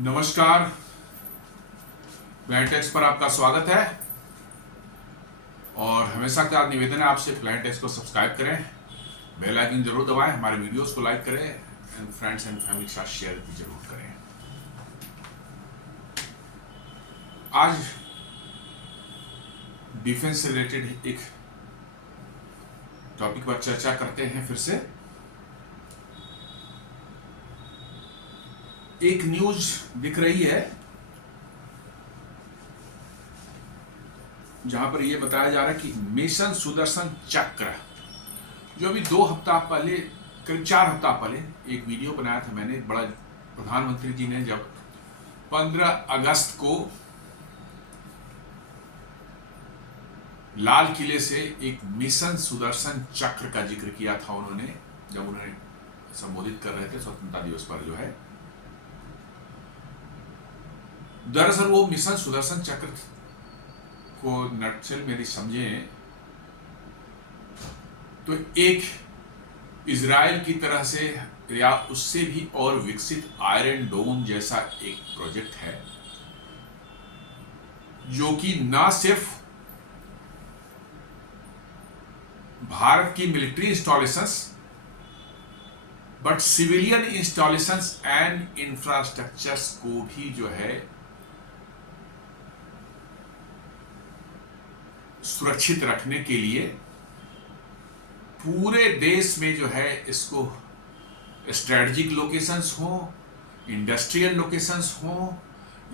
नमस्कार। Plan takes पर आपका स्वागत है और हमेशा का निवेदन है आपसे प्लान टेक्स को सब्सक्राइब करें, बेल आइकन जरूर दबाएं, हमारे वीडियोस को लाइक करें एंड फ्रेंड्स एंड फैमिली के साथ शेयर भी जरूर करें। आज डिफेंस से रिलेटेड एक टॉपिक पर चर्चा करते हैं। फिर से एक न्यूज दिख रही है जहां पर यह बताया जा रहा है कि मिशन सुदर्शन चक्र, जो अभी 2 हफ्ता पहले, करीब 4 हफ्ता पहले एक वीडियो बनाया था मैंने, बड़ा प्रधानमंत्री जी ने जब 15 अगस्त को लाल किले से एक मिशन सुदर्शन चक्र का जिक्र किया था उन्होंने, जब उन्हें संबोधित कर रहे थे स्वतंत्रता दिवस पर जो है। दरअसल वो मिशन सुदर्शन चक्र को नटशेल में यदि समझें तो एक इजराइल की तरह से या उससे भी और विकसित आयरन डोम जैसा एक प्रोजेक्ट है, जो कि न सिर्फ भारत की military installations but civilian installations and infrastructures को भी जो है सुरक्षित रखने के लिए पूरे देश में जो है इसको स्ट्रेटेजिक लोकेशंस हो, इंडस्ट्रियल लोकेशंस हो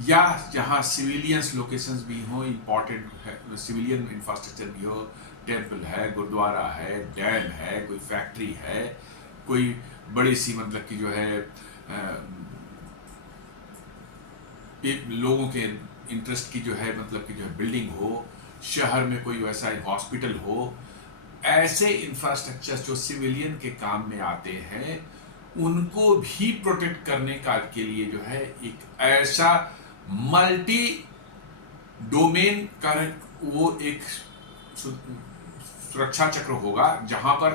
या जहां सिविलियंस लोकेशंस भी हो, इंपॉर्टेंट है सिविलियन इंफ्रास्ट्रक्चर भी हो, टेम्पल है, गुरुद्वारा है, डैम है, कोई फैक्ट्री है, कोई बड़ी सी मतलब की जो है लोगों के इंटरेस्ट की जो है मतलब की जो है बिल्डिंग हो, शहर में कोई वैसा हॉस्पिटल हो, ऐसे इंफ्रास्ट्रक्चर जो सिविलियन के काम में आते हैं उनको भी प्रोटेक्ट करने का के लिए जो है एक ऐसा मल्टी डोमेन का वो एक सुरक्षा चक्र होगा, जहां पर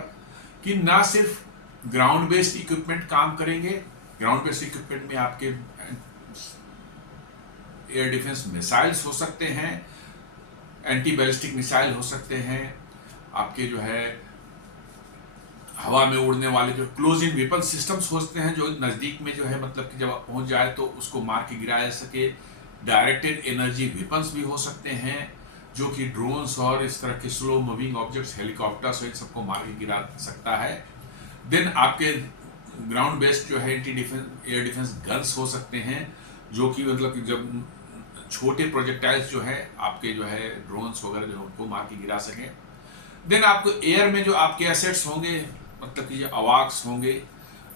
कि ना सिर्फ ग्राउंड बेस्ड इक्विपमेंट काम करेंगे। ग्राउंड बेस्ड इक्विपमेंट में आपके एयर डिफेंस मिसाइल्स हो सकते हैं, एंटी बैलिस्टिक मिसाइल हो सकते हैं, आपके जो है हवा में उड़ने वाले जो क्लोज इन वेपन सिस्टम्स हो सकते हैं, जो नज़दीक में जो है मतलब कि जब पहुंच जाए तो उसको मार के गिराया जा सके। डायरेक्टेड एनर्जी वेपन्स भी हो सकते हैं, जो कि ड्रोन्स और इस तरह के स्लो मूविंग ऑब्जेक्ट्स, हेलीकॉप्टर्स, इन सबको मार के गिरा सकता है। देन आपके ग्राउंड बेस्ड जो है anti defence air defence guns हो सकते हैं, जो कि मतलब कि जब छोटे प्रोजेक्टाइल्स जो है आपके जो है ड्रोन्स वगैरह जो उनको मार के गिरा सकें। देन आपको एयर में जो आपके एसेट्स होंगे मतलब कि जो अवाक्स होंगे,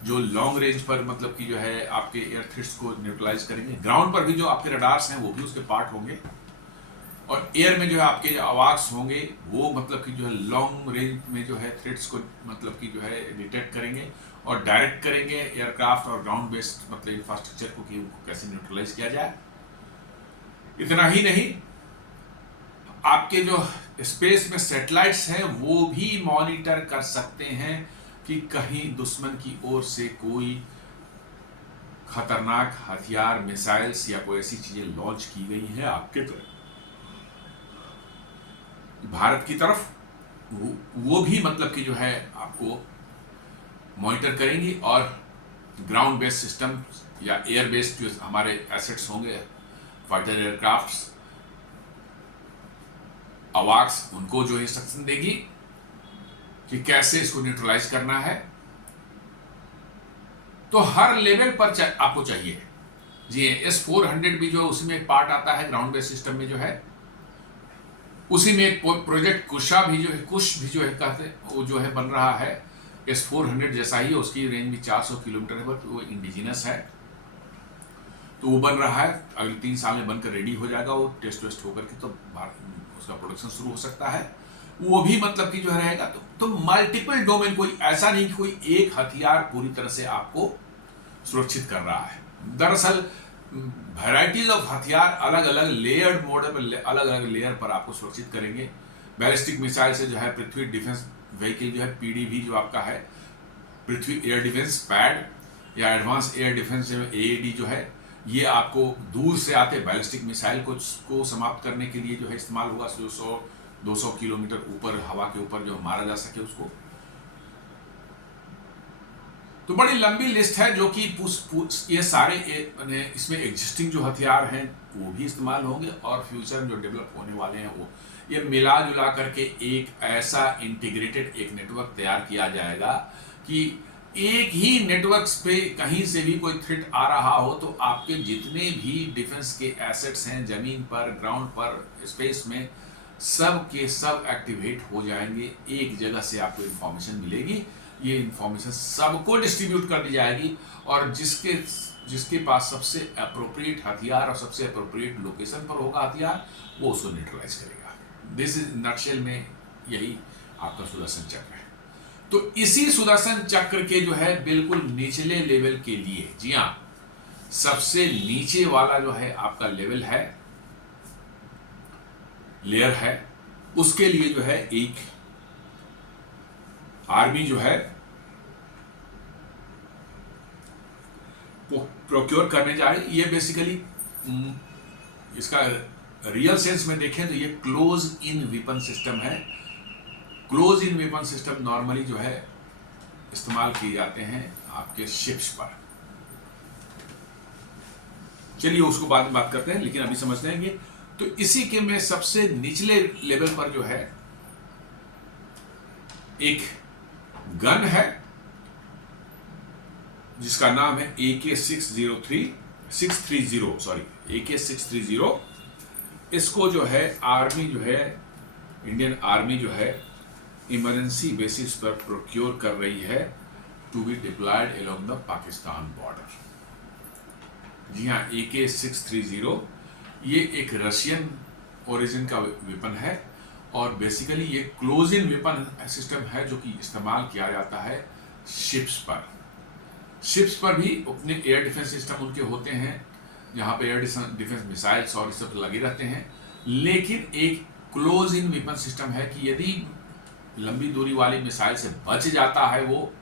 जो लॉन्ग रेंज पर मतलब कि जो है आपके एयर थ्रेट्स को न्यूट्रलाइज करेंगे। ग्राउंड पर भी जो आपके रडार्स हैं वो भी उसके पार्ट होंगे, और एयर में जो है आपके जो अवाक्स होंगे वो मतलब कि जो है लॉन्ग रेंज में जो है थ्रेट्स को मतलब कि जो है डिटेक्ट करेंगे और डायरेक्ट करेंगे एयरक्राफ्ट और ग्राउंड बेस्ड मतलब इंफ्रास्ट्रक्चर को कि उनको कैसे न्यूट्रलाइज किया जाए। इतना ही नहीं, आपके जो स्पेस में सैटेलाइट्स हैं वो भी मॉनिटर कर सकते हैं कि कहीं दुश्मन की ओर से कोई खतरनाक हथियार, मिसाइल्स या कोई ऐसी चीजें लॉन्च की गई हैं आपके तरफ, भारत की तरफ, वो भी मतलब कि जो है आपको मॉनिटर करेंगी। और ग्राउंड बेस्ड सिस्टम या एयर बेस्ड जो हमारे एसेट्स होंगे, फाइटर एयरक्राफ्ट्स, अवाक्स, उनको जो इंस्ट्रक्शन देगी कि कैसे इसको न्यूट्रलाइज करना है। तो हर लेवल पर आपको चाहिए जी। S-400 भी जो है उसमें एक पार्ट आता है ग्राउंड बेस्ड सिस्टम में जो है, उसी में एक प्रोजेक्ट कुशा भी जो है, कुश भी जो है कहते हैं, वो जो है बन रहा है S-400 जैसा ही है, उसकी रेंज भी 400 किलोमीटर है, बट वो इंडिजिनस है, तो वो बन रहा है। अगले 3 साल में बनकर रेडी हो जाएगा, वो टेस्ट वेस्ट होकर के तो उसका प्रोडक्शन शुरू हो सकता है। वो भी मतलब कि जो है रहेगा। तो मल्टीपल डोमेन, कोई ऐसा नहीं कि कोई एक हथियार पूरी तरह से आपको सुरक्षित कर रहा है। दरअसल वैराइटीज ऑफ हथियार अलग अलग लेयर्ड मॉडल पर, अलग अलग लेयर पर आपको सुरक्षित करेंगे। बैलिस्टिक मिसाइल से जो है पृथ्वी डिफेंस व्हीकल जो है पीडीवी जो आपका है, पृथ्वी एयर डिफेंस पैड या एडवांस एयर डिफेंस एएडी जो है, ये आपको दूर से आते बैलिस्टिक मिसाइल को समाप्त करने के लिए जो है इस्तेमाल होगा, 100-200 किलोमीटर ऊपर हवा के ऊपर जो मारा जा सके उसको। तो बड़ी लंबी लिस्ट है जो कि ये सारे इसमें एग्जिस्टिंग जो हथियार हैं वो भी इस्तेमाल होंगे और फ्यूचर में जो डेवलप होने वाले हैं वो, ये मिला जुला करके एक ऐसा इंटीग्रेटेड एक नेटवर्क तैयार किया जाएगा कि एक ही नेटवर्क पे कहीं से भी कोई थ्रेट आ रहा हो तो आपके जितने भी डिफेंस के एसेट्स हैं जमीन पर, ग्राउंड पर, स्पेस में, सब के सब एक्टिवेट हो जाएंगे। एक जगह से आपको इंफॉर्मेशन मिलेगी, ये इंफॉर्मेशन सबको डिस्ट्रीब्यूट कर दी जाएगी और जिसके पास सबसे अप्रोप्रिएट हथियार और सबसे अप्रोप्रिएट लोकेशन पर होगा हथियार, वो उसको न्यूट्रलाइज करेगा। दिस इज नटशेल में यही आपका सुदर्शन चक्र है। तो इसी सुदर्शन चक्र के जो है बिल्कुल निचले लेवल के लिए, जी हां, सबसे नीचे वाला जो है आपका लेवल है, लेयर है, उसके लिए जो है एक आर्मी जो है प्रोक्योर करने जा रही है। ये बेसिकली इसका रियल सेंस में देखें तो ये क्लोज इन वेपन सिस्टम है। Close in weapon system normally जो है इस्तेमाल किए जाते हैं आपके शिप्स पर। चलिए उसको बाद में बात करते हैं, लेकिन अभी समझते हैं कि तो इसी के में सबसे निचले लेवल पर जो है एक गन है जिसका नाम है AK630। इसको जो है आर्मी जो है, इंडियन आर्मी जो है इमरजेंसी बेसिस पर प्रोक्योर कर रही है to be deployed along the Pakistan border. जी हाँ, AK630 ये एक रशियन ओरिजिन का वेपन है और बेसिकली ये क्लोज इन वेपन सिस्टम है जो कि इस्तेमाल किया जाता है शिप्स पर। शिप्स पर भी अपने एयर डिफेंस सिस्टम उनके होते हैं जहाँ पे एयर डिफेंस मिसाइल्स और सब लगे रहते हैं, लेकिन एक क्लोज इन वेपन सिस्टम है कि यदि लंबी दूरी वाली मिसाइल से बच जाता है, वो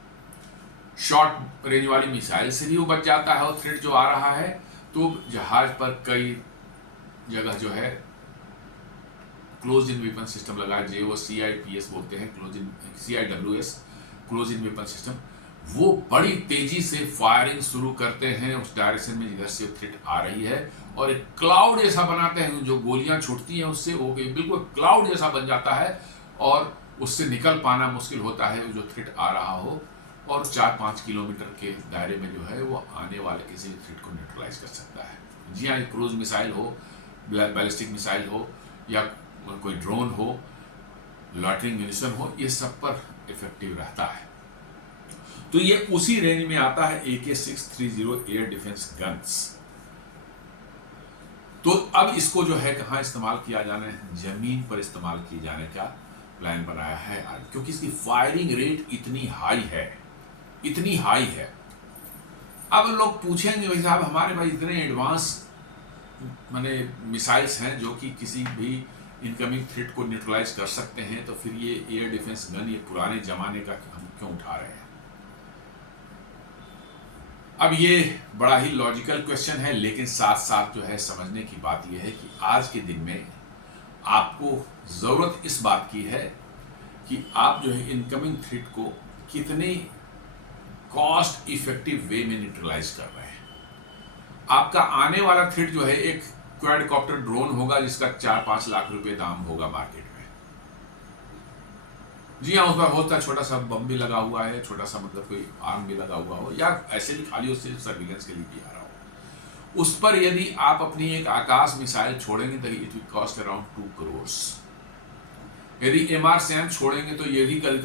शॉर्ट रेंज वाली मिसाइल से भी वो बच जाता है और थ्रेट जो आ रहा है, तो जहाज पर कई जगह जो है क्लोज इन वेपन सिस्टम लगा है, जो CIPS बोलते हैं, CIWS close in weapon system, वो बड़ी तेजी से फायरिंग शुरू करते हैं उस डायरेक्शन में जिधर से थ्रेट आ रही है और एक क्लाउड जैसा बनाते हैं। जो गोलियां छूटती हैं उससे वो बिल्कुल क्लाउड जैसा बन जाता है और उससे निकल पाना मुश्किल होता है जो थ्रेट आ रहा हो, और 4-5 किलोमीटर के दायरे में जो है वो आने वाले किसी भी थ्रेट को न्यूट्रलाइज कर सकता है। जी हाँ, क्रूज मिसाइल हो, बैलिस्टिक मिसाइल हो या कोई ड्रोन हो, लॉटरिंग म्यूनिशन हो, ये सब पर इफेक्टिव रहता है। तो ये उसी रेंज में आता है AK630 एयर डिफेंस गन्स। तो अब इसको जो है कहां इस्तेमाल किया जाना है, जमीन पर इस्तेमाल किए जाने का प्लान बनाया है, क्योंकि इसकी फायरिंग रेट इतनी हाई है। अब लोग पूछेंगे भाई साहब हमारे पास इतने एडवांस माने मिसाइल्स हैं जो कि किसी भी इनकमिंग थ्रेट को न्यूट्रलाइज कर सकते हैं, तो फिर ये एयर डिफेंस गन ये पुराने जमाने का हम क्यों उठा रहे हैं। अब ये बड़ा ही लॉजिकल क्वेश्चन है, लेकिन साथ साथ जो है समझने की बात यह है कि आज के दिन में आपको ज़रूरत इस बात की है कि आप जो है इनकमिंग थ्रेट को कितने कॉस्ट इफेक्टिव वे में न्यूट्रलाइज कर रहे हैं। आपका आने वाला थ्रेट जो है एक क्वाडकॉप्टर ड्रोन होगा जिसका 4-5 लाख रुपए दाम होगा मार्केट में। जी हाँ, उसमें होता छोटा सा बम भी लगा हुआ है, छोटा सा मतलब कोई आर्म भी लगा हुआ हो, या ऐसे भी खाली उससे सर्विलेंस के लिए भी आ रहा हो। उस पर यदि आप अपनी एक आकाश मिसाइल छोड़ेंगे तो it will cost around 2 crore. यदि MR-SAM छोड़ेंगे तो ये भी करीब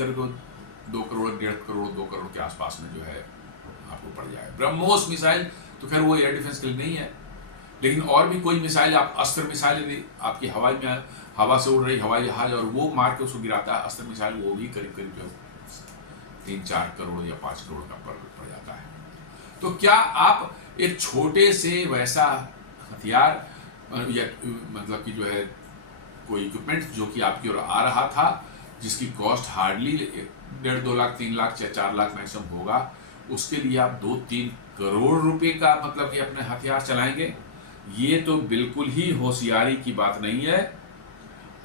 2 करोड़, 1.5 करोड़, 2 करोड़ के आसपास में जो है आपको पड़ जाए। ब्रह्मोस मिसाइल तो खैर वो एयर डिफेंस के लिए नहीं है, लेकिन और भी कोई मिसाइल, आप अस्त्र मिसाइल यदि आपकी हवा से उड़ रही हवाई जहाज और वो मार के उसको गिराता है अस्त्र मिसाइल, वो भी करीब जो 3-4 करोड़ या 5 करोड़ का पड़ जाता है। तो क्या आप एक छोटे से वैसा हथियार या मतलब कि जो है कोई इक्विपमेंट जो कि आपकी ओर आ रहा था जिसकी कॉस्ट हार्डली 1.5-2 लाख, 3 लाख या 4 लाख मैक्सिमम होगा, उसके लिए आप 2-3 करोड़ रुपए का मतलब कि अपने हथियार चलाएंगे, ये तो बिल्कुल ही होशियारी की बात नहीं है।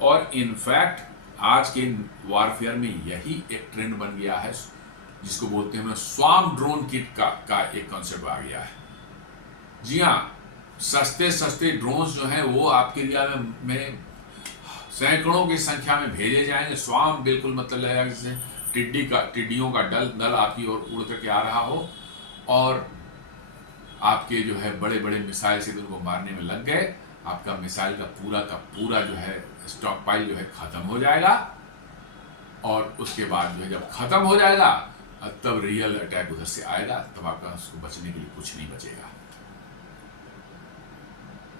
और इनफैक्ट आज के वारफेयर में यही एक ट्रेंड बन गया है, जिसको बोलते हैं स्वार्म ड्रोन किट का एक कॉन्सेप्ट आ गया है। जी हाँ, सस्ते सस्ते ड्रोन्स जो हैं वो आपके एरिया में सैकड़ों की संख्या में भेजे जाएंगे। स्वार्म बिल्कुल मतलब लगेगा जैसे टिड्डियों का दल आपकी ओर उड़ करके आ रहा हो, और आपके जो है बड़े बड़े मिसाइल से उनको मारने में लग गए। आपका मिसाइल का पूरा जो है स्टॉक पाइल जो है खत्म हो जाएगा, और उसके बाद जो है जब खत्म हो जाएगा तब रियल अटैक उधर से आएगा, तब आपका उसको बचने के लिए कुछ नहीं बचेगा।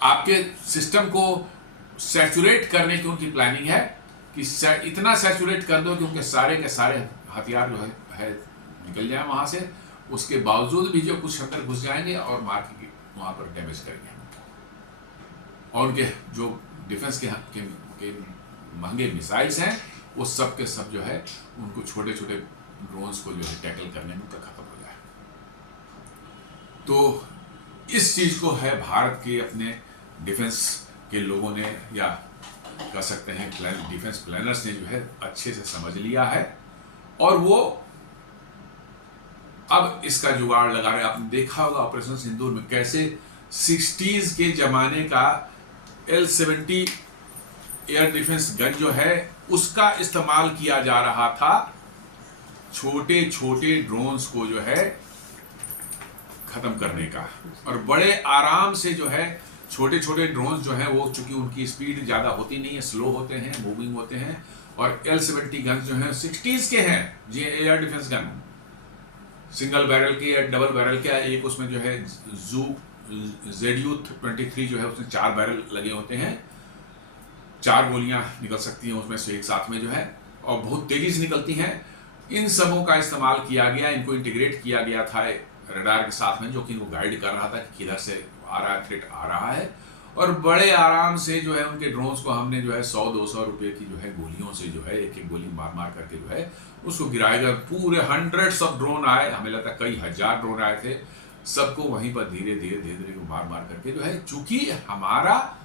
आपके सिस्टम को सैचुरेट करने की उनकी प्लानिंग है कि इतना सैचुरेट कर दो कि उनके सारे के सारे हथियार जो है निकल जाए वहां से। उसके बावजूद भी जो कुछ अंदर घुस जाएंगे और मार के वहां पर डैमेज करेंगे, और उनके जो डिफेंस के महंगे मिसाइल्स हैं वो सब के सब जो है उनको छोटे छोटे ड्रोन्स को जो है टैकल करने में खत्म हो जाए। तो इस चीज को है भारत के अपने डिफेंस के लोगों ने, या कह सकते हैं डिफेंस प्लानर्स ने जो है अच्छे से समझ लिया है, और वो अब इसका जुगाड़ लगा रहे। आपने देखा होगा ऑपरेशन सिंदूर में कैसे 60s के जमाने का L-70 एयर डिफेंस गन जो है उसका इस्तेमाल किया जा रहा था छोटे छोटे ड्रोन्स को जो है खत्म करने का। और बड़े आराम से जो है छोटे छोटे ड्रोन्स जो है वो, चूंकि उनकी स्पीड ज़्यादा होती नहीं है, स्लो होते हैं, मूविंग होते हैं, और L-70 गन जो है 60s के हैं जी, air defence gun, single barrel के या डबल बैरल के। एक उसमें जो है ZU-23 जो है उसमें 4 बैरल लगे होते हैं, 4 गोलियां निकल सकती हैं उसमें से एक साथ में जो है, और बहुत तेजी से निकलती हैं। इन सबों का इस्तेमाल किया गया, इनको इंटीग्रेट किया गया था रडार के साथ में, जो कि इनको गाइड कर रहा था कि किधर से आ रहा है, थ्रेट आ रहा है। और बड़े आराम से जो है उनके ड्रोन्स को हमने जो है 100-200 रुपए की जो है गोलियों से जो है एक एक गोली मार मार करके जो है उसको गिराएगा। पूरे हंड्रेड्स ऑफ ड्रोन आए, हमें लगता है कई हजार ड्रोन आए थे, सबको वहीं पर धीरे धीरे मार मार करके जो है, चूंकि हमारा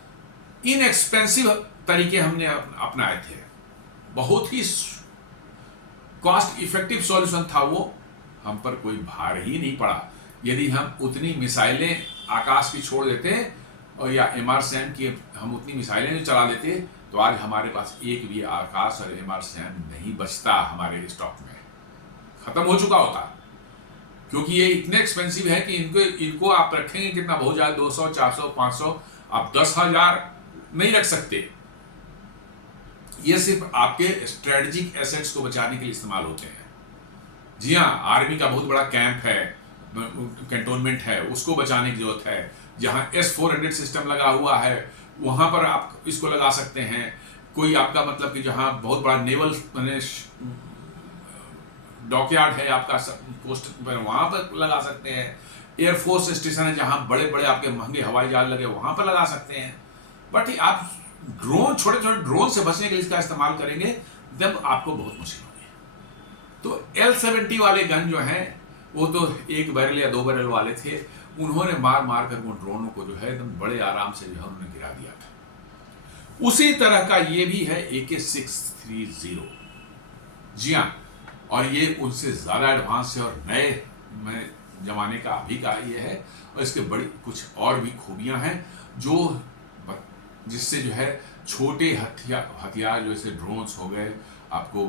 इनएक्सपेंसिव तरीके हमने अपनाए थे, बहुत ही कॉस्ट इफेक्टिव सॉल्यूशन था वो, हम पर कोई भार ही नहीं पड़ा। यदि हम उतनी मिसाइलें आकाश की छोड़ देते और या MR-SAM की हम उतनी मिसाइलें चला देते तो आज हमारे पास एक भी आकाश और MR-SAM नहीं बचता, हमारे स्टॉक में खत्म हो चुका होता। क्योंकि ये इतने एक्सपेंसिव है कि इनको आप रखेंगे कितना, बहुत ज्यादा 200, 400, 500, आप 10,000 नहीं रख सकते। ये सिर्फ आपके स्ट्रेटेजिक एसेट्स को बचाने के लिए इस्तेमाल होते हैं। जी हाँ, आर्मी का बहुत बड़ा कैंप है, कैंटोनमेंट है, उसको बचाने की जरूरत है। जहाँ S-400 सिस्टम लगा हुआ है वहां पर आप इसको लगा सकते हैं। कोई आपका मतलब कि जहाँ बहुत बड़ा नेवल डॉकयार्ड है आपका पोस्ट पर, वहां पर लगा सकते हैं। एयरफोर्स स्टेशन है जहाँ बड़े बड़े आपके महंगे हवाई जहाज लगे, वहां पर लगा सकते हैं। बट आप ड्रोन, छोटे छोटे ड्रोन से बचने के लिए इसका इस्तेमाल करेंगे जब आपको बहुत मुश्किल होगी। तो L-70 वाले गन जो हैं वो तो 1 बैरल या 2 बैरल वाले थे, उन्होंने मार मार कर वो ड्रोनों को जो है एकदम बड़े आराम से जो है उन्होंने गिरा दिया था। उसी तरह का ये भी है AK-630। जी हाँ, और ये उनसे ज्यादा एडवांस है और नए जमाने का अभी का ये है, और इसके बड़ी कुछ और भी खूबियां हैं जो जिससे जो है छोटे हथियार जैसे ड्रोन्स हो गए, आपको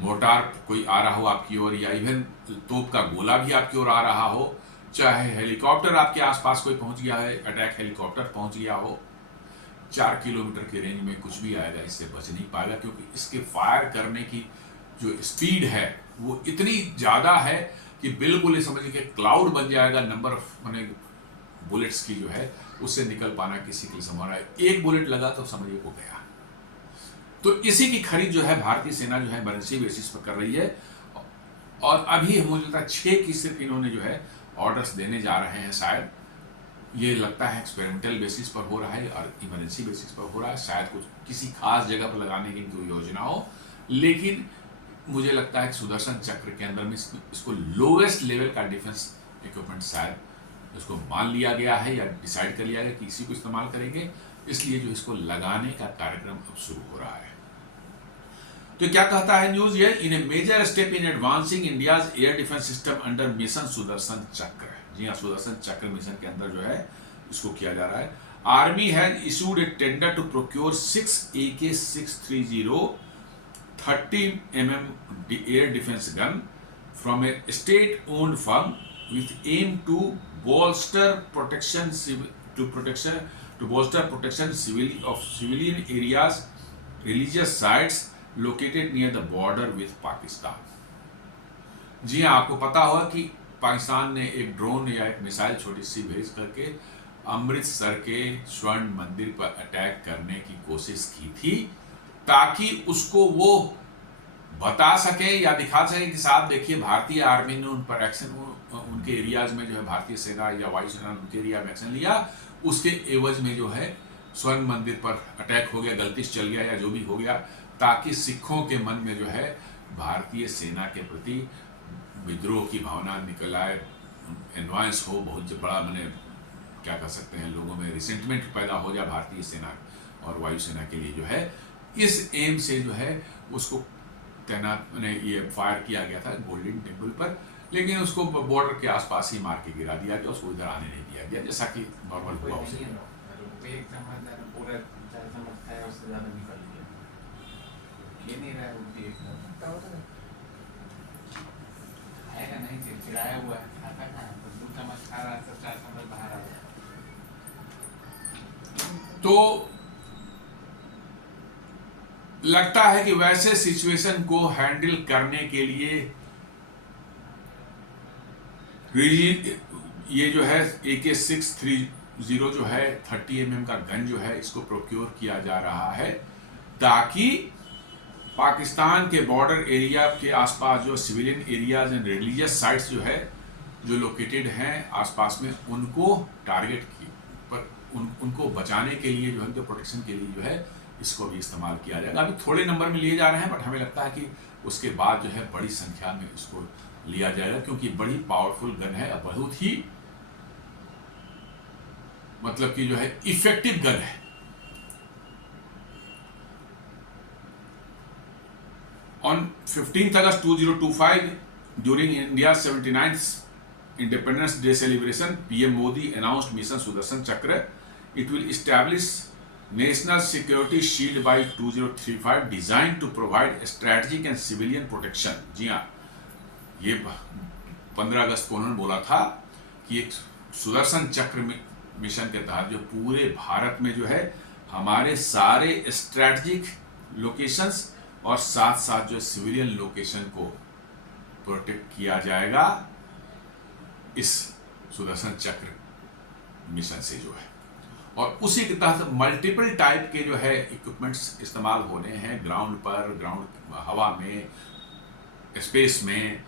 मोटार कोई आ रहा हो आपकी ओर, या इवन तोप का गोला भी आपकी ओर आ रहा हो, चाहे हेलीकॉप्टर आपके आसपास कोई पहुंच गया है, अटैक हेलीकॉप्टर पहुंच गया हो, 4 किलोमीटर के रेंज में कुछ भी आएगा इससे बच नहीं पाएगा। क्योंकि इसके फायर करने की जो स्पीड है वो इतनी ज्यादा है कि बिल्कुल ये समझिए कि क्लाउड बन जाएगा नंबर ऑफ बुलेट्स की जो है, उससे निकल पाना किसी के लिए संभव है। एक बुलेट लगा तो समझिए वो गया। तो इसी की खरीद जो है भारतीय सेना जो है इमरजेंसी बेसिस पर कर रही है, और अभी मुझे लगता है 6 की सिर्फ इन्होंने जो है ऑर्डर्स देने जा रहे हैं। शायद ये लगता है एक्सपेरिमेंटल बेसिस पर हो रहा है और इमरजेंसी बेसिस पर हो रहा है, शायद कुछ किसी खास जगह पर लगाने की इनकी योजना हो। लेकिन मुझे लगता है कि सुदर्शन चक्र के अंदर में इसको लोवेस्ट लेवल का डिफेंस इक्विपमेंट शायद इसको मान लिया गया है या डिसाइड कर लिया गया कि इसी को इस्तेमाल करेंगे, इसलिए जो इसको लगाने का कार्यक्रम अब शुरू हो रहा है। तो क्या कहता है न्यूज ये, in a major step in advancing India's air defence system under mission Sudarshan Chakra. जी हाँ, सुदर्शन चक्र मिशन के अंदर जो है इसको किया जा रहा है। Army has issued a tender to procure 6 AK-630 30mm air defence gun from a state owned firm with aim to bolster protection of civilian areas, religious sites located near the border with Pakistan। जी हाँ, आपको पता होगा कि पाकिस्तान ने एक drone या एक missile छोटी सी भेज करके अमृतसर के स्वर्ण मंदिर पर अटैक करने की कोशिश की थी, ताकि उसको वो बता सके या दिखा सके कि साहब देखिए भारतीय आर्मी ने उन पर एक्शन, उनके एरियाज में जो है भारतीय सेना या वायुसेना ने उनके एरिया में एक्शन लिया, उसके एवज में जो है स्वर्ण मंदिर पर अटैक हो गया, गलती से चल गया या जो भी हो गया, ताकि सिखों के मन में जो है भारतीय सेना के प्रति विद्रोह की भावना निकल आए, एनवायंस हो, बहुत बड़ा मैंने क्या कह सकते हैं, लोगों में रिसेंटमेंट पैदा हो जाए भारतीय सेना और वायुसेना के लिए जो है। इस एम से जो है उसको तैनात मैंने ये फायर किया गया था गोल्डन टेम्पल पर, लेकिन उसको बॉर्डर के आसपास ही मार के गिरा दिया गया, उसको इधर आने नहीं दिया गया, जैसा कि नॉर्मल हुआ उसे। तो लगता है कि वैसे सिचुएशन को हैंडल करने के लिए ये जो है AK-630 जो है 30mm का गन जो है इसको प्रोक्योर किया जा रहा है, ताकि पाकिस्तान के बॉर्डर एरिया के आसपास जो civilian areas and religious sites जो है जो लोकेटेड हैं आसपास में, उनको टारगेट की पर उनको बचाने के लिए जो है, उनके प्रोटेक्शन के लिए जो है इसको भी इस्तेमाल किया जाएगा। अभी थोड़े नंबर में लिए जा रहे हैं, बट हमें लगता है कि उसके बाद जो है बड़ी संख्या में इसको लिया जाएगा, क्योंकि बड़ी पावरफुल गन है, बहुत ही मतलब कि जो है इफेक्टिव गन है। On 15 August 2025 during India 79th independence day celebration, PM Modi announced mission Sudarshan Chakra. It will establish national security shield by 2035 design to provide strategic and civilian protection. जी हाँ, ये 15 अगस्त को उन्होंने बोला था कि एक सुदर्शन चक्र मिशन के तहत जो पूरे भारत में जो है हमारे सारे स्ट्रेटेजिक लोकेशंस और साथ साथ जो सिविलियन लोकेशन को प्रोटेक्ट किया जाएगा इस सुदर्शन चक्र मिशन से जो है। और उसी के तहत मल्टीपल टाइप के जो है इक्विपमेंट्स इस्तेमाल होने हैं, ग्राउंड पर, ग्राउंड हवा में, स्पेस में,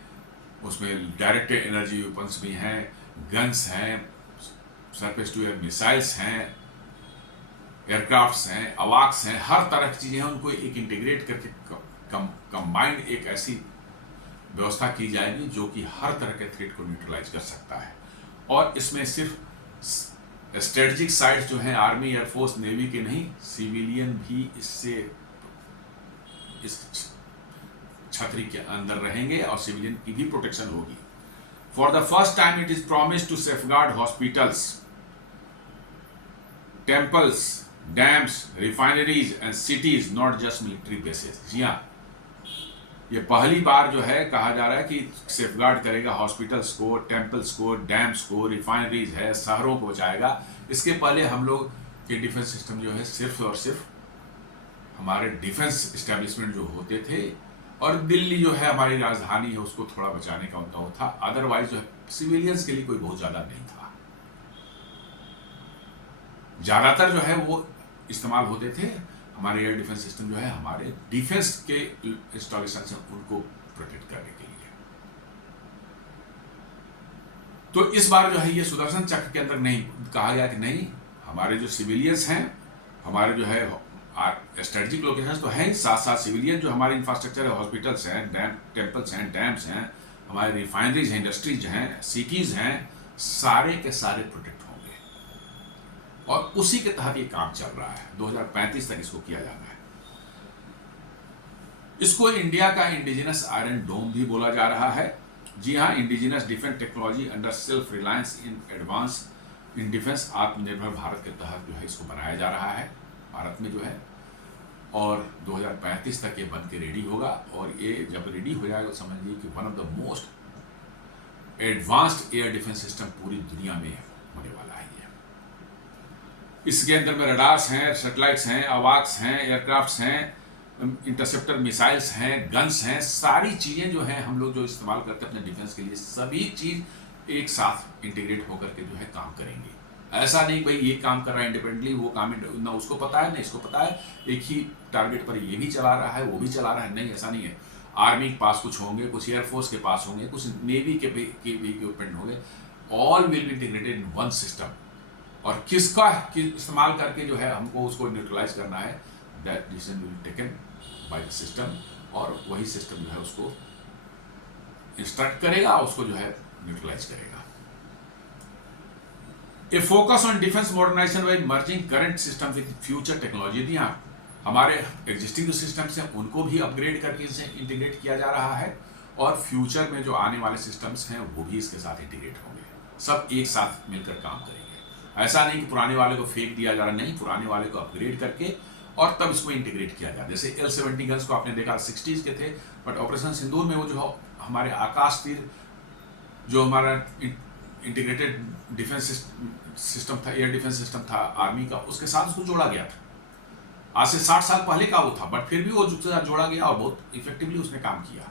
उसमें डायरेक्ट एनर्जी वेपन्स भी हैं, गन्स हैं, सरफेस टू एयर मिसाइल्स हैं, एयरक्राफ्ट्स हैं, अवाक्स हैं, हर तरह की चीज़ें हैं, उनको एक इंटीग्रेट करके कंबाइंड एक ऐसी व्यवस्था की जाएगी जो कि हर तरह के थ्रेट को न्यूट्रलाइज कर सकता है। और इसमें सिर्फ स्ट्रेटेजिक साइट्स जो हैं आर्मी, एयरफोर्स, नेवी के नहीं, सिविलियन भी इससे इस छतरी के अंदर रहेंगे और सिविलियन की भी प्रोटेक्शन होगी। For the first time it is promise to safeguard hospitals, temples, dams, refineries and cities, not just military bases. जी हाँ, ये पहली बार जो है कहा जा रहा है कि सेफगार्ड करेगा हॉस्पिटल्स को, टेम्पल्स को, डैम्स को, रिफाइनरीज है, शहरों को बचाएगा। इसके पहले हम लोग के डिफेंस सिस्टम जो है सिर्फ और सिर्फ हमारे डिफेंस इस्टेब्लिशमेंट जो होते थे, और दिल्ली जो है हमारी राजधानी है उसको थोड़ा बचाने का उनका वो था, अदरवाइज जो है सिविलियंस के लिए कोई बहुत ज़्यादा नहीं था। ज़्यादातर जो है वो इस्तेमाल होते थे हमारे एयर डिफेंस सिस्टम जो है हमारे डिफेंस के इंस्टॉलेशन से उनको प्रोटेक्ट करने के लिए। तो इस बार जो है ये सुदर्शन चक्र के अंदर नहीं कहा गया कि नहीं, हमारे जो सिविलियंस हैं, हमारे जो है स्ट्रेटेजिक लोकेशंस तो हैं, साथ साथ सिविलियन जो हमारे इंफ्रास्ट्रक्चर है, हॉस्पिटल्स हैं, टेम्पल्स हैं, डैम्स हैं, हमारे रिफाइनरीज हैं, इंडस्ट्रीज हैं, सिटीज हैं, सारे के सारे प्रोटेक्ट होंगे। और उसी के तहत ये काम चल रहा है। 2035 तक इसको किया जाना है। इसको इंडिया का इंडिजिनस आयरन डोम भी बोला जा रहा है। जी हाँ, indigenous defence technology under self reliance in advance in defence, आत्मनिर्भर भारत के तहत जो है इसको बनाया जा रहा है भारत में जो है। और 2035 तक ये बन के रेडी होगा। और ये जब रेडी हो जाएगा तो समझिए कि one of the most advanced air defence system पूरी दुनिया में होने वाला है ये। इसके अंदर में रडार्स हैं, सैटेलाइट्स हैं, अवाक्स हैं, एयरक्राफ्ट्स हैं, इंटरसेप्टर मिसाइल्स हैं, गन्स हैं, सारी चीज़ें जो हैं हम लोग जो इस्तेमाल करते हैं अपने डिफेंस के लिए, सभी चीज़ एक साथ इंटीग्रेट होकर के जो है काम करेंगे। ऐसा नहीं भाई ये काम कर रहा है इंडिपेंडेंटली, वो काम ना उसको पता है ना इसको पता है, एक ही टारगेट पर ये भी चला रहा है वो भी चला रहा है, नहीं ऐसा नहीं है। आर्मी के पास कुछ होंगे, कुछ एयरफोर्स के पास होंगे, कुछ नेवी के भी इक्विपमेंट होंगे, all will be integrated in one system. और किसका इस्तेमाल करके जो है हमको उसको न्यूट्रलाइज करना है, that decision will be taken by the system. और वही सिस्टम जो है उसको इंस्ट्रक्ट करेगा, उसको जो है न्यूट्रलाइज करेगा। A focus on defence modernisation by merging current system with future technology. यदि हाँ, हमारे एग्जिस्टिंग जो सिस्टम्स हैं उनको भी अपग्रेड करके इसे इंटीग्रेट किया जा रहा है। और फ्यूचर में जो आने वाले सिस्टम्स हैं वो भी इसके साथ इंटीग्रेट होंगे, सब एक साथ मिलकर काम करेंगे। ऐसा नहीं कि पुराने वाले को फेंक दिया जा रहा, नहीं, पुराने वाले को अपग्रेड करके और तब इसको इंटीग्रेट किया जाए। जैसे L-70 गन्स को आपने देखा 60s के थे, बट ऑपरेशन सिंदूर में वो जो हमारे आकाश तीर जो हमारा इंटीग्रेटेड डिफेंस सिस्टम था, एयर डिफेंस सिस्टम था आर्मी का, उसके साथ उसको जोड़ा गया था। आज से 60 साल पहले का वो था, बट फिर भी वो जोड़ा गया और बहुत इफेक्टिवली उसने काम किया।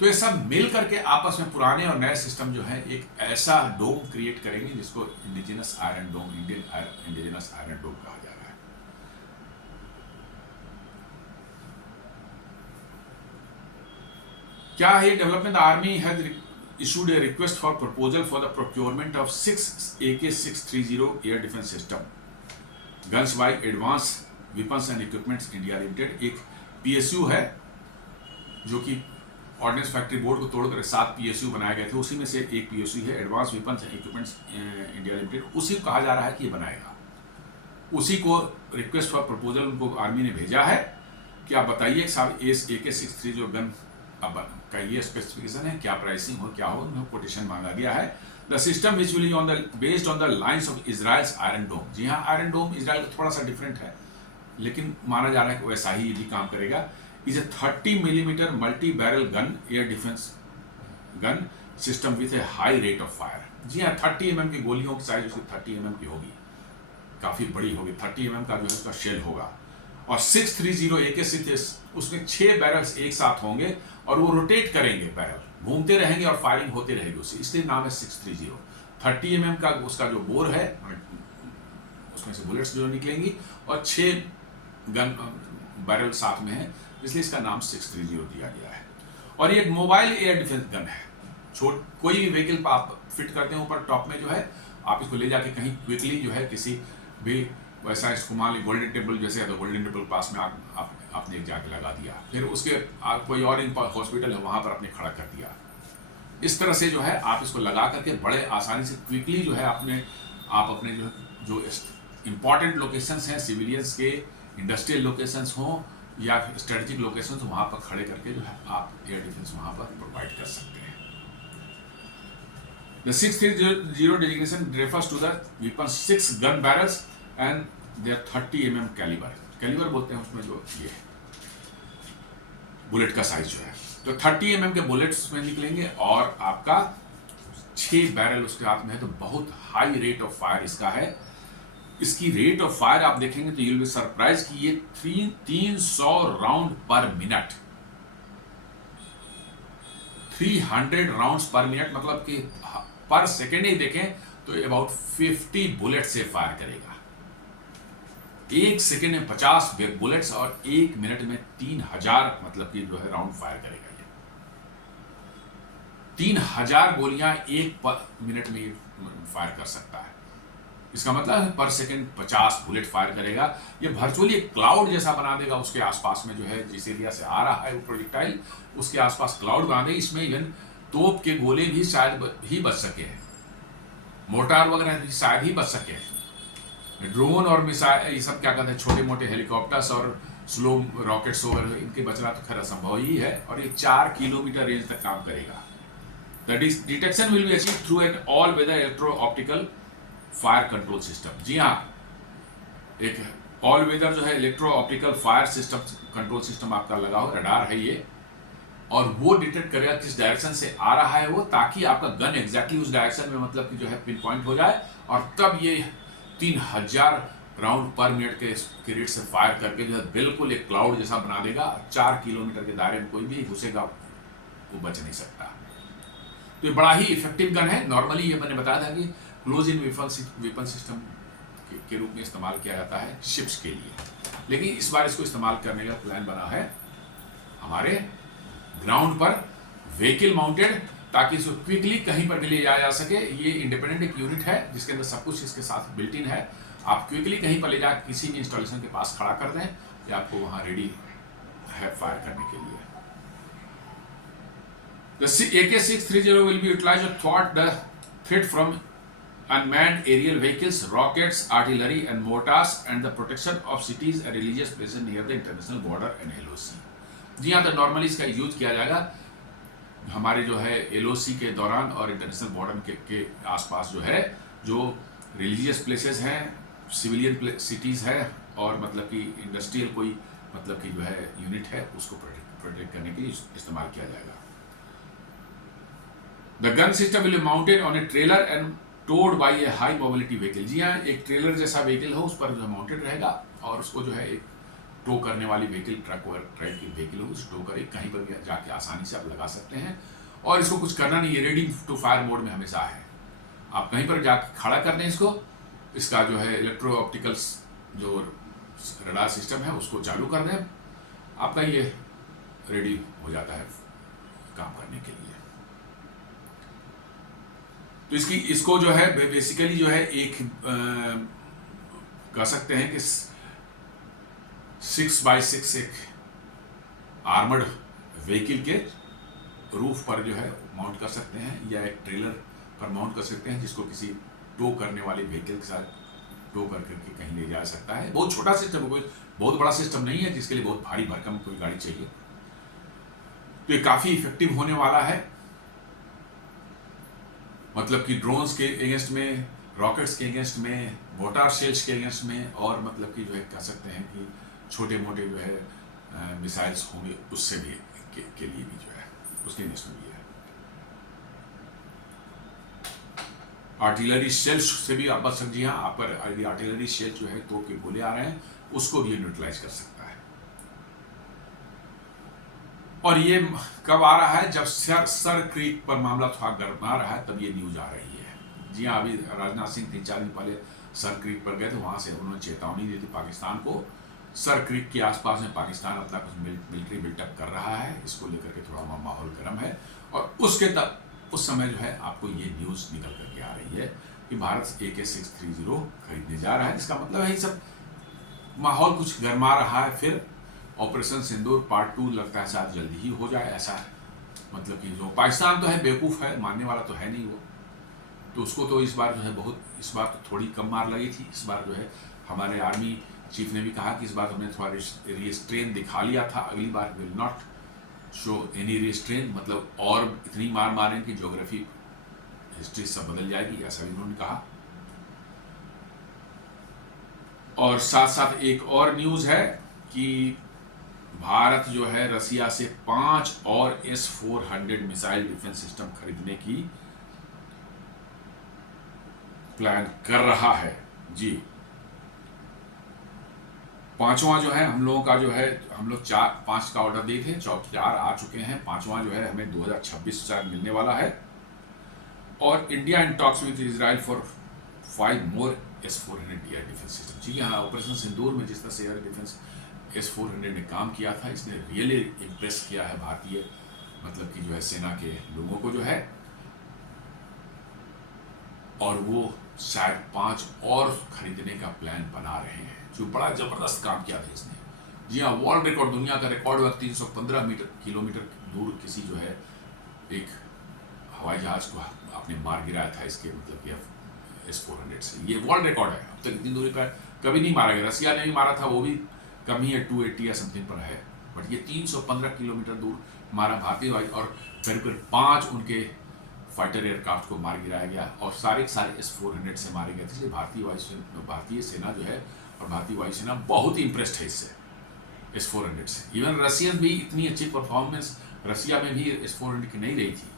तो ये सब मिल करके आपस में पुराने और नए सिस्टम जो है एक ऐसा डोम क्रिएट करेंगे जिसको इंडिजिनस आयरन डोम, इंडिजिनस आयरन डोम कहा जा रहा है। क्या है ये development? Army has issued a request for proposal for the procurement of 6 AK-630 air defense system guns by Advanced Weapons and Equipments India Limited। एक PSU है जो कि ऑर्डिनेंस फैक्ट्री बोर्ड को तोड़कर 7 PSU बनाए गए थे, उसी में से एक PSU है advance weapons and equipments India limited. उसी को कहा जा रहा है कि ये बनाएगा, उसी को रिक्वेस्ट फॉर प्रपोजल उनको आर्मी ने भेजा है कि आप बताइए साहब AK-630 जो गन का ये स्पेसिफिकेशन है, क्या प्राइसिंग हो, क्या हो, कोटेशन मांगा गया है। The system which will on the based on the lines of Israel's Iron Dome. जी हाँ, आयरन डोम इजराइल का थोड़ा सा डिफरेंट है, लेकिन माना जा रहा है कि वैसा ही ये भी काम करेगा। Is a 30 millimetre multi barrel gun air defence gun system with a high rate of fire. जी हाँ, 30 mm की गोलियों की साइज उसकी 30 mm की होगी, काफ़ी बड़ी होगी। 30 mm का जो है उसका शेल होगा। और 630 AK-6 उसमें 6 बैरल्स एक साथ होंगे और वो रोटेट करेंगे, बैरल घूमते रहेंगे और फायरिंग होती रहेगी उससे, इसलिए नाम है 630। 30 mm का उसका जो बोर है, उसमें से बुलेट्स जो निकलेंगी और 6 गन बैरल साथ में है, इसलिए इसका नाम 630 दिया गया है। और ये मोबाइल एयर डिफेंस गन है। कोई भी व्हीकल आप फिट करते हैं ऊपर टॉप में जो है, आप इसको ले जाके कहीं क्विकली जो है किसी भी वैसा इसको मान ली गोल्डन टेम्पल जैसे है तो गोल्डन टेम्पल पास में आपने एक जाके लगा दिया, फिर उसके कोई और हॉस्पिटल है वहाँ पर आपने खड़ा कर दिया। इस तरह से जो है आप इसको लगा करके बड़े आसानी से क्विकली जो है आप अपने जो इम्पॉर्टेंट लोकेशंस हैं सिविलियंस के, इंडस्ट्रियल लोकेशंस हों या स्ट्रेटेजिक लोकेशंस, वहाँ पर खड़े करके जो है आप एयर डिफेंस वहाँ पर प्रोवाइड कर सकते हैं। The 630 designation refers to the weapon's 6 gun barrels and their 30 mm caliber। Calibre बोलते हैं उसमें जो ये बुलेट का साइज जो है, तो 30 mm के बुलेट्स उसमें निकलेंगे और आपका 6 बैरल उसके हाथ में है, तो बहुत हाई रेट ऑफ फायर इसका है। इसकी रेट ऑफ फायर आप देखेंगे तो यू विल बी सरप्राइज कि ये 300 राउंड पर मिनट, 300 राउंड्स पर मिनट, मतलब कि पर सेकेंड ही देखें तो अबाउट 50 बुलेट से फायर करेगा। एक सेकेंड में 50 बुलेट्स और एक मिनट में 3000 मतलब कि जो है राउंड फायर करेगा। ये 3000 गोलियां एक मिनट में फायर कर सकता है। इसका मतलब है पर सेकंड 50 बुलेट फायर करेगा। ये वर्चुअली एक क्लाउड जैसा बना देगा उसके आसपास में, जो है जिस एरिया से आ रहा है वो प्रोजेक्टाइल, उसके आसपास क्लाउड बना देगा। इसमें इवन तोप के गोले भी शायद ही बच सके, मोर्टार वगैरह भी शायद ही बच सके। ड्रोन और मिसाइल, ये सब क्या कहते हैं, छोटे मोटे हेलीकॉप्टर्स और स्लो रॉकेट्स वगैरह, इनके बचना तो खैर असंभव ही है। और ये 4 किलोमीटर रेंज तक काम करेगा। The detection will be achieve through an all weather electro optical fire control system. जी हाँ, एक ऑल वेदर जो है electro optical fire system control system आपका लगा हो, रडार है ये, और वो डिटेक्ट करेगा किस डायरेक्शन से आ रहा है वो, ताकि आपका गन एग्जैक्टली उस डायरेक्शन में मतलब कि जो है पिन पॉइंट हो जाए, और तब ये 3000 राउंड पर मिनट के रेट से फायर करके जो है बिल्कुल एक क्लाउड जैसा बना देगा। 4 किलोमीटर के दायरे में कोई भी घुसेगा वो बच नहीं सकता। तो ये बड़ा ही इफेक्टिव गन है। नॉर्मली ये मैंने बताया था कि क्लोज इन वेपन सिस्टम के रूप में इस्तेमाल किया जाता है शिप्स के लिए, लेकिन इस बार इसको इस्तेमाल करने का प्लान बना है हमारे ग्राउंड पर, व्हीकल माउंटेड, ताकि इसको क्विकली कहीं पर भी ले जाया जा सके। ये इंडिपेंडेंट एक यूनिट है जिसके अंदर सब कुछ इसके साथ बिल्ट इन है। आप क्विकली कहीं पर ले जा किसी भी इंस्टॉलेशन के पास खड़ा कर दें, ये आपको वहां रेडी है फायर करने के लिए। The AK-630 will be utilized to thwart the threat from unmanned aerial vehicles, rockets, artillery and mortars, and the protection of cities and religious places near the international border and LOC. जी हाँ, तो normally इसका use किया जाएगा हमारे जो है LOC के दौरान और इंटरनेशनल बॉर्डर के आसपास जो है, जो रिलीजियस प्लेसेस हैं, सिविलियन सिटीज़ है, और मतलब कि इंडस्ट्रियल कोई मतलब कि जो है यूनिट है, उसको प्रोटेक्ट करने के लिए इस्तेमाल किया जाएगा। The gun system will be mounted on a trailer and towed by a high mobility vehicle. जी हाँ, एक ट्रेलर जैसा व्हीकल हो, उस पर जो माउंटेड रहेगा, और उसको जो है एक टो करने वाली व्हीकल, ट्रक की व्हीकल हो, उस टो करे कहीं पर भी जाके आसानी से आप लगा सकते हैं। और इसको कुछ करना नहीं है, रेडी टू फायर मोड में हमेशा है। आप कहीं पर जाके खड़ा कर दें इसको, इसका जो है इलेक्ट्रो ऑप्टिकल्स जो रडार सिस्टम है उसको चालू कर दें, आपका ये रेडी हो जाता है काम करने के लिए। तो इसको जो है बेसिकली जो है एक कह सकते हैं कि 6x6 एक आर्मर्ड व्हीकल के रूफ पर जो है माउंट कर सकते हैं, या एक ट्रेलर पर माउंट कर सकते हैं, जिसको किसी टो करने वाली व्हीकल के साथ टो करके कहीं ले जा सकता है। बहुत छोटा सिस्टम है, कोई बहुत बड़ा सिस्टम नहीं है जिसके लिए बहुत भारी भरकम कोई गाड़ी चाहिए। तो ये काफ़ी इफेक्टिव होने वाला है, मतलब कि ड्रोन्स के अगेंस्ट में, रॉकेट्स के अगेंस्ट में, मोटार शेल्स के अगेंस्ट में, और मतलब कि जो है कह सकते हैं कि छोटे मोटे जो है मिसाइल्स होंगे उससे भी के लिए भी जो है उसके अगेंस्ट में भी है। आर्टिलरी शेल्स से भी आप बच सकते हैं। आप पर यदि आर्टिलरी शेल जो है तो के गोले आ रहे हैं, उसको भी न्यूट्रलाइज कर सकता है। और ये कब आ रहा है? जब सर क्रीक पर मामला थोड़ा गरमा रहा है, तब ये न्यूज आ रही है। जी हाँ, अभी राजनाथ सिंह 3-4 दिन पहले सर क्रीक पर गए थे, वहां से उन्होंने चेतावनी दी थी पाकिस्तान को। सर क्रीक के आसपास में पाकिस्तान अपना कुछ मिलिट्री बिल्टअप कर रहा है, इसको लेकर के थोड़ा माहौल गर्म है। और उस समय जो है आपको ये न्यूज निकल करके आ रही है कि भारत AK-630 खरीदने जा रहा है। इसका मतलब है ये सब माहौल कुछ गर्मा रहा है। फिर ऑपरेशन सिंदूर पार्ट 2 लगता है शायद जल्दी ही हो जाए, ऐसा है। मतलब कि जो पाकिस्तान तो है बेवकूफ़ है, मानने वाला तो है नहीं वो, तो उसको तो इस बार जो है इस बार तो थोड़ी कम मार लगी थी। इस बार जो है हमारे आर्मी चीफ ने भी कहा कि इस बार हमने थोड़ा रिस्ट्रेन दिखा लिया था, अगली बार will not show any restrain, मतलब और इतनी मार मारें कि ज्योग्राफी हिस्ट्री सब बदल जाएगी, ऐसा भी उन्होंने कहा। और साथ साथ एक और न्यूज़ है कि भारत जो है रसिया से 5 और S-400 मिसाइल डिफेंस सिस्टम खरीदने की प्लान कर रहा है। जी, 5वां जो है हम लोगों का जो है, हम लोग 5 का ऑर्डर दिए थे, 4 आ चुके हैं, 5वां जो है हमें 2026 शायद मिलने वाला है। और India in talks with Israel for 5 more S-400 air defence system. जी हाँ, ऑपरेशन सिंदूर में जिस तरह से एयर डिफेंस S-400 ने काम किया था, इसने रियली इम्प्रेस किया है भारतीय मतलब कि जो है सेना के लोगों को जो है, और वो शायद 5 और खरीदने का प्लान बना रहे हैं, जो बड़ा जबरदस्त काम किया था इसने। जी हाँ, वर्ल्ड रिकॉर्ड, दुनिया का रिकॉर्ड हुआ 315 किलोमीटर दूर किसी जो है एक हवाई जहाज को आपने मार गिराया था इसके मतलब कि S-400 से। ये वर्ल्ड रिकॉर्ड है, अब तक इतनी दूरी पर कभी नहीं मारा गया। रसिया ने भी मारा था, वो भी कम ही है, 280 या समथिंग पर है, बट ये 315 किलोमीटर दूर मारा भारतीय वायु, और करीब 5 उनके फाइटर एयरक्राफ्ट को मार गिराया गया, और सारे S-400 से मारे गए थे। इसलिए भारतीय सेना जो है और भारतीय वायुसेना बहुत ही इंप्रेस्ड है इससे, S-400 से। इवन रशियन भी इतनी अच्छी परफॉर्मेंस रसिया में भी S-400 की नहीं रही थी,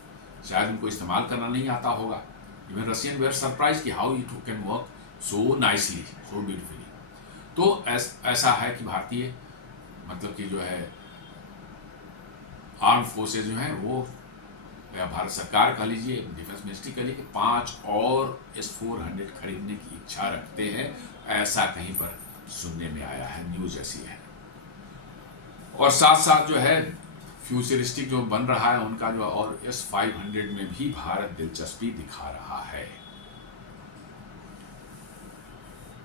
शायद उनको इस्तेमाल करना नहीं आता होगा। इवन रशियन वेर सरप्राइज कि how it can work so nicely, so beautifully. तो ऐसा है कि भारतीय मतलब कि जो है आर्म फोर्सेज जो हैं वो, या भारत सरकार कह लीजिए, डिफेंस मिनिस्ट्री कह लीजिए, 5 और S-400 खरीदने की इच्छा रखते हैं, ऐसा कहीं पर सुनने में आया है, न्यूज ऐसी है। और साथ साथ जो है फ्यूचरिस्टिक जो बन रहा है उनका जो, और S-500 में भी भारत दिलचस्पी दिखा रहा है।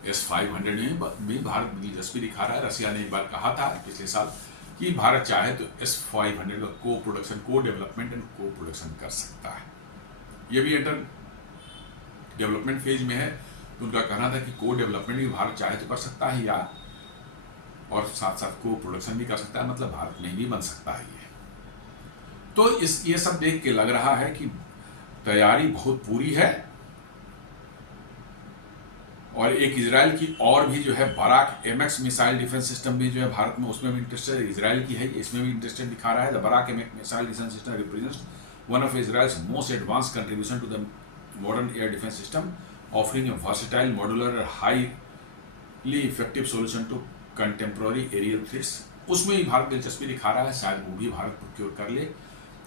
S-500 में भी भारत दिलचस्पी दिखा रहा है। रसिया ने एक बार कहा था पिछले साल कि भारत चाहे तो S-500 का को डेवलपमेंट एंड को प्रोडक्शन कर सकता है। ये भी अंडर डेवलपमेंट फेज में है, तो उनका कहना था कि को डेवलपमेंट भी भारत चाहे तो कर सकता है, या और साथ साथ को प्रोडक्शन भी कर सकता है, मतलब भारत में भी बन सकता है ये। तो ये सब देख के लग रहा है कि तैयारी बहुत पूरी है। और एक इजराइल की और भी जो है Barak MX missile defence system भी जो है भारत में, उसमें भी इंटरेस्टेड, इजराइल की है, इसमें भी इंटरेस्टेड दिखा रहा है। The Barak missile defence system represents one of Israel's most advance contribution to the modern air defence system, offering a versatile, modular, highly effective solution to contemporary aerial threats. उसमें भी भारत दिलचस्पी दिखा रहा है, शायद वो भी भारत प्रोक्योर कर ले।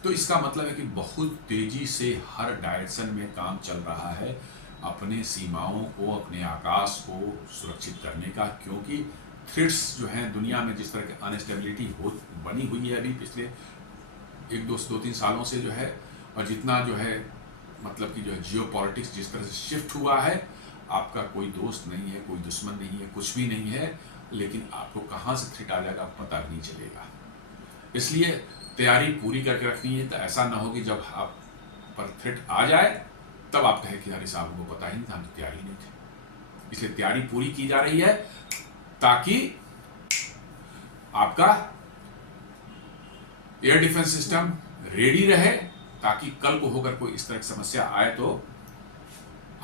तो इसका मतलब है कि बहुत तेजी से हर डायरेक्शन में काम चल रहा है अपने सीमाओं को, अपने आकाश को सुरक्षित करने का, क्योंकि थ्रेट्स जो हैं दुनिया में, जिस तरह की अनस्टेबिलिटी बनी हुई है अभी पिछले 2-3 सालों से जो है, और जितना जो है मतलब कि जो है जियो पॉलिटिक्स जिस तरह से शिफ्ट हुआ है, आपका कोई दोस्त नहीं है, कोई दुश्मन नहीं है, कुछ भी नहीं है, लेकिन आपको कहाँ से थ्रेट आ जाएगा पता भी नहीं चलेगा। इसलिए तैयारी पूरी करके रखनी है, तो ऐसा ना हो कि जब आप पर थ्रेट आ जाए तब आप कहें कि अरे साहब को पता ही नहीं था, हम तो तैयारी नहीं थे। इसलिए तैयारी पूरी की जा रही है ताकि आपका एयर डिफेंस सिस्टम रेडी रहे, ताकि कल को होकर कोई इस तरह की समस्या आए तो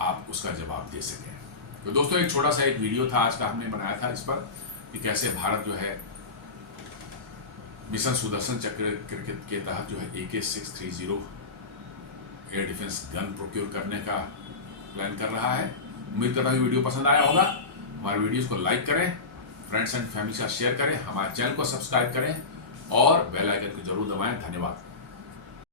आप उसका जवाब दे सकें। तो दोस्तों, एक छोटा सा एक वीडियो था आज का, हमने बनाया था इस पर कि कैसे भारत जो है मिशन सुदर्शन चक्र के तहत जो है AK-630 air defence gun procure करने का प्लान कर रहा है। उम्मीद करता हूँ वीडियो पसंद आया होगा। हमारे वीडियोस को लाइक करें, फ्रेंड्स एंड फैमिली के साथ शेयर करें, हमारे चैनल को सब्सक्राइब करें और बेल आइकन को जरूर दबाएं। धन्यवाद।